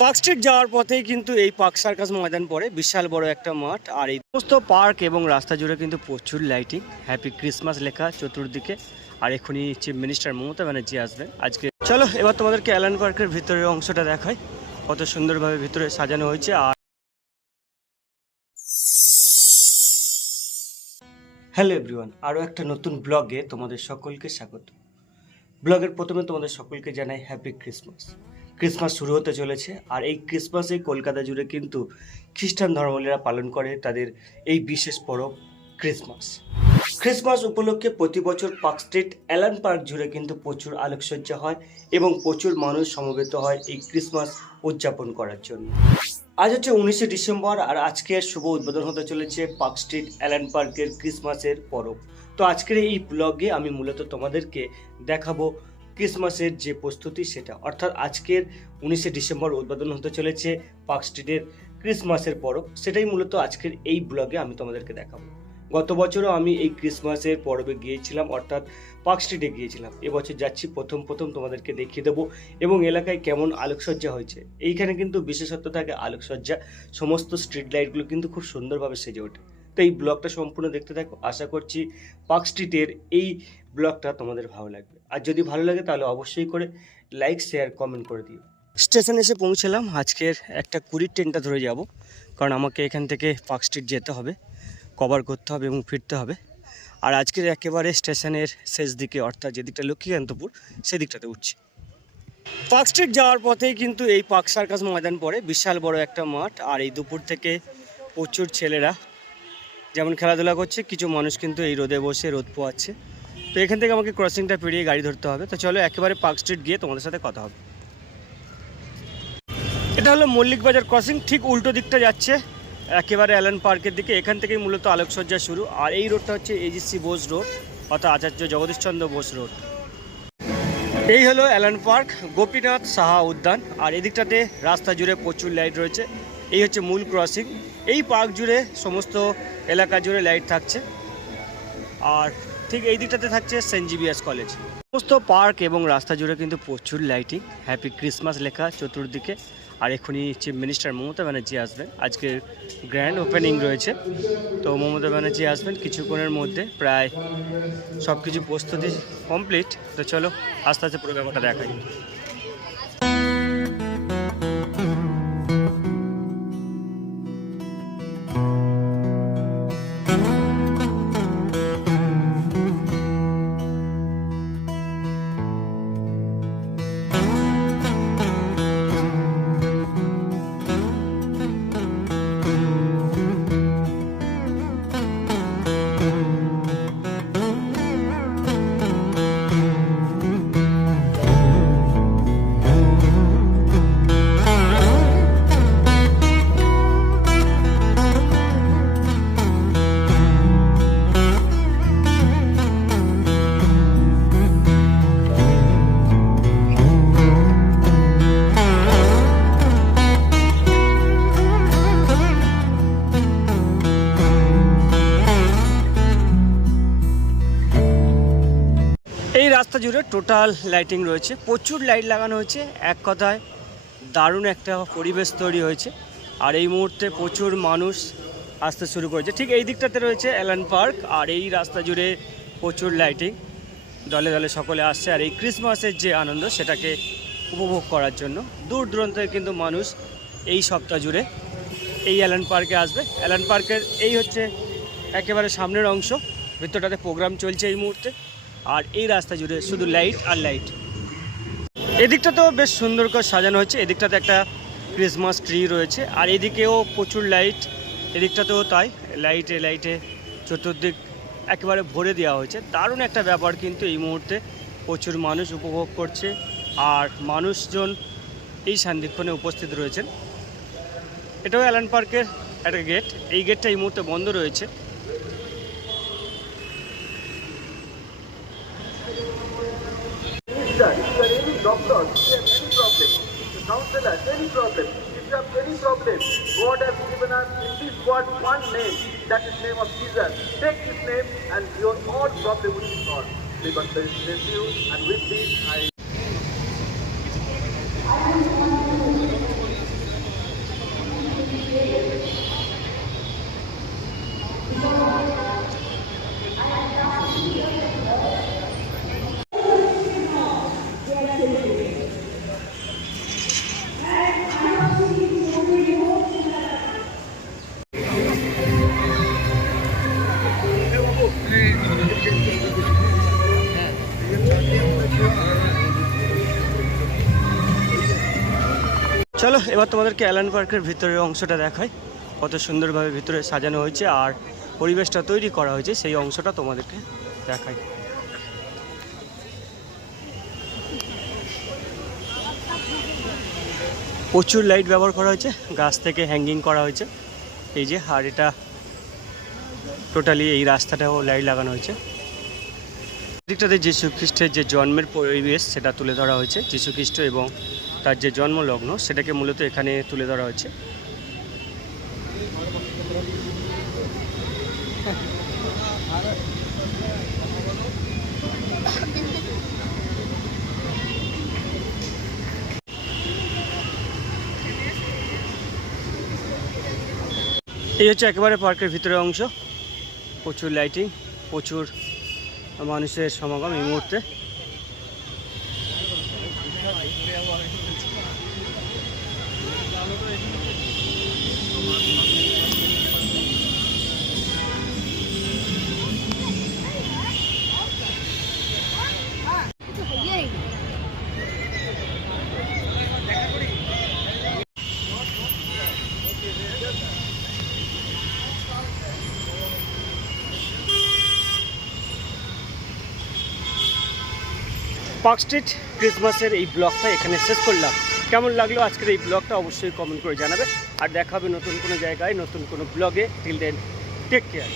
Park street যাওয়ার পথেই কিন্তু এই পার্ক সার্কাস ময়দান পড়ে, বিশাল বড় একটা মাঠ, আর এই সমস্ত পার্ক এবং রাস্তা জুড়ে কিন্তু প্রচুর লাইটিং। হ্যাপি ক্রিসমাস লেখা চতুর্দিকে, আর এখনই চিফ মিনিস্টার মমতা ব্যানার্জি আসবেন। আজকে চলো, এবার তোমাদেরকে অ্যালান পার্কের ভিতরের অংশটা দেখায় কত সুন্দরভাবে ভিতরে সাজানো হয়েছে, আর হ্যালো এভরিওয়ান, আরও একটা নতুন ব্লগে তোমাদের সকলকে স্বাগত। ব্লগের প্রথমে তোমাদের সকলকে জানাই হ্যাপি ক্রিসমাস ক্রিসমাস শুরু হতে চলেছে, আর এই ক্রিসমাসে কলকাতা জুড়ে কিন্তু খ্রিস্টান ধর্মাবলীরা পালন করে তাদের এই বিশেষ পরব ক্রিসমাস ক্রিসমাস উপলক্ষে প্রতি বছর পার্ক স্ট্রিট, অ্যালান পার্ক জুড়ে কিন্তু প্রচুর আলোকসজ্জা হয় এবং প্রচুর মানুষ সমবেত হয় এই ক্রিসমাস উদযাপন করার জন্য। আজ হচ্ছে উনিশে ডিসেম্বর আর আজকের শুভ উদ্বোধন হতে চলেছে পার্ক স্ট্রিট অ্যালান পার্কের ক্রিসমাসের পরব। তো আজকের এই ব্লগে আমি মূলত তোমাদেরকে দেখাবো ক্রিসমাসের যে প্রস্তুতি সেটা। অর্থাৎ আজকের উনিশে ডিসেম্বর উদ্বোধন হতে চলেছে পার্ক স্ট্রিটের ক্রিসমাসের পরব। সেটাই মূলত আজকের এই ব্লগে আমি তোমাদেরকে দেখাবো। গত বছরও আমি এই ক্রিসমাসের পরবে গিয়েছিলাম, অর্থাৎ পার্ক স্ট্রিটে গিয়েছিলাম। এবছর যাচ্ছি প্রথম প্রথম তোমাদেরকে দেখিয়ে দেবো এবং এলাকায় কেমন আলোকসজ্জা হয়েছে। এইখানে কিন্তু বিশেষত্ব থাকে আলোকসজ্জা। সমস্ত স্ট্রিট লাইটগুলো কিন্তু খুব সুন্দরভাবে সেজে ওঠে। তো এই ব্লগটা সম্পূর্ণ দেখতে থাকো। আশা করছি পার্ক স্ট্রিটের এই ব্লগটা তোমাদের ভালো লাগবে। আর যদি ভালো লাগে তাহলে অবশ্যই করে লাইক, শেয়ার, কমেন্ট করে দিও। স্টেশনে এসে পৌঁছলাম। আজকের একটা কুড়ির ট্রেনটা ধরে যাব, কারণ আমাকে এখান থেকে পার্ক স্ট্রিট যেতে হবে। কভার করতে হবে এবং ফিরতে হবে। আর আজকের একেবারে স্টেশনের শেষ দিকে, অর্থাৎ যেদিকটা লক্ষ্মীকান্তপুর সেদিকটাতে উঠছি। পার্ক স্ট্রিট যাওয়ার পথেই কিন্তু এই পার্ক সার্কাস ময়দান পড়ে। বিশাল বড় একটা মাঠ। আর এই দুপুর থেকে প্রচুর ছেলেরা যেমন খেলাধুলা করছে, কিছু মানুষ কিন্তু এই রোদে বসে রোদ পোয়াচ্ছে। তো এখান থেকে আমাকে ক্রসিংটা পেরিয়ে গাড়ি ধরতে হবে। তো চলো একেবারে পার্ক স্ট্রিট গিয়ে তোমাদের সাথে কথা হবে। এটা হলো মল্লিক বাজার ক্রসিং ঠিক উল্টো দিকটা যাচ্ছে। একেবারে অ্যালান পার্কের দিকে, এখান থেকেই মূলত আলোকসজ্জা শুরু। আর এই রোডটা হচ্ছে এজিসি বোস রোড, অর্থাৎ আচার্য জগদীশচন্দ্র বোস রোড। এই হলো অ্যালান পার্ক, গোপীনাথ সাহা উদ্যান। আর এদিকটাতে রাস্তা জুড়ে প্রচুর লাইট রয়েছে। এই হচ্ছে মূল ক্রসিং। এই পার্ক জুড়ে সমস্ত এলাকা জুড়ে লাইট থাকছে। আর ঠিক এই দিকটাতে থাকছে saint G B S college. সমস্ত পার্ক এবং রাস্তা জুড়ে কিন্তু প্রচুর লাইটিং। হ্যাপি ক্রিসমাস লেখা চতুর্দিকে। আর এখনই চিফ মিনিস্টার মমতা ব্যানার্জি আসবেন। আজকে গ্র্যান্ড ওপেনিং রয়েছে। তো মমতা ব্যানার্জি আসবেন কিছুক্ষণের মধ্যে, প্রায় সব কিছু প্রস্তুতি কমপ্লিট তো চলো আস্তে আস্তে পুরো ব্যাপারটা দেখাই। এই Mm-hmm. রাস্তা জুড়ে টোটাল লাইটিং রয়েছে। প্রচুর লাইট লাগানো হয়েছে। এক কথায় দারুণ একটা পরিবেশ তৈরি হয়েছে। আর এই মুহূর্তে প্রচুর মানুষ আসতে শুরু করেছে। ঠিক এই দিকটাতে রয়েছে অ্যালান পার্ক আর এই রাস্তা জুড়ে প্রচুর লাইটিং। দলে দলে সকলে আসছে। আর এই ক্রিসমাসের যে আনন্দ, সেটাকে উপভোগ করার জন্য দূর দূরান্ত কিন্তু মানুষ এই সপ্তাহ জুড়ে এই অ্যালান পার্কে আসবে। অ্যালান পার্কের এই হচ্ছে একেবারে সামনের অংশ। ভিতরটাতে প্রোগ্রাম চলছে এই মুহূর্তে। আর এই রাস্তা জুড়ে শুধু লাইট আর লাইট। এদিকটা তো বেশ সুন্দর করে সাজানো হয়েছে, এদিকটাতে একটা ক্রিসমাস ট্রি রয়েছে, আর এদিকেও প্রচুর লাইট, এদিকটাতেও তাই, লাইটে লাইটে চতুর্দিক একেবারে ভরে দেওয়া হয়েছে। দারুণ একটা ব্যাপার কিন্তু এই মুহূর্তে প্রচুর মানুষ উপভোগ করছে, আর মানুষজন এই সান্দিক্ষণে উপস্থিত রয়েছেন। এটাও অ্যালান পার্কের একটা গেট এই গেটটা এই মুহূর্তে বন্ধ রয়েছে। Doctor, if you have any problem, counselor, any problem, if you have any problem, God has given us in this world one name, that is the name of Jesus. Take his name and your all problem will be solved. May God bless you. And with this, I চলো, এবার তোমাদেরকে Alan পার্কের ভিতরের অংশটা দেখাই। কত সুন্দরভাবে ভিতরে সাজানো হয়েছে আর পরিবেশটা তৈরি করা হয়েছে, সেই অংশটা তোমাদেরকে দেখাই। প্রচুর লাইট ব্যবহার করা হয়েছে, গাছ থেকে হ্যাঙ্গিং করা হয়েছে। এই যে, আর এটা টোটালি এই রাস্তাটাও লাইট লাগানো হয়েছে। দিকটাতে যীশু খ্রিস্টের যে জন্মের পরিবেশ, সেটা তুলে ধরা হয়েছে। যীশু খ্রিস্ট এবং তার যে জন্মলগ্ন সেটাকে মূলত এখানে তুলে ধরা হয়েছে। এই হচ্ছে একেবারে পার্কের ভিতরের অংশ। প্রচুর লাইটিং, প্রচুর মানুষের সমাগম এই মুহূর্তে। পার্ক স্ট্রিট ক্রিসমাসের এই ব্লগটা এখানে শেষ করলাম। কেমন লাগল আজকের এই ব্লগটা অবশ্যই কমেন্ট করে জানাবে। আর দেখা হবে নতুন কোনো জায়গায়, নতুন কোনো ব্লগে টিল দেন টেক কেয়ার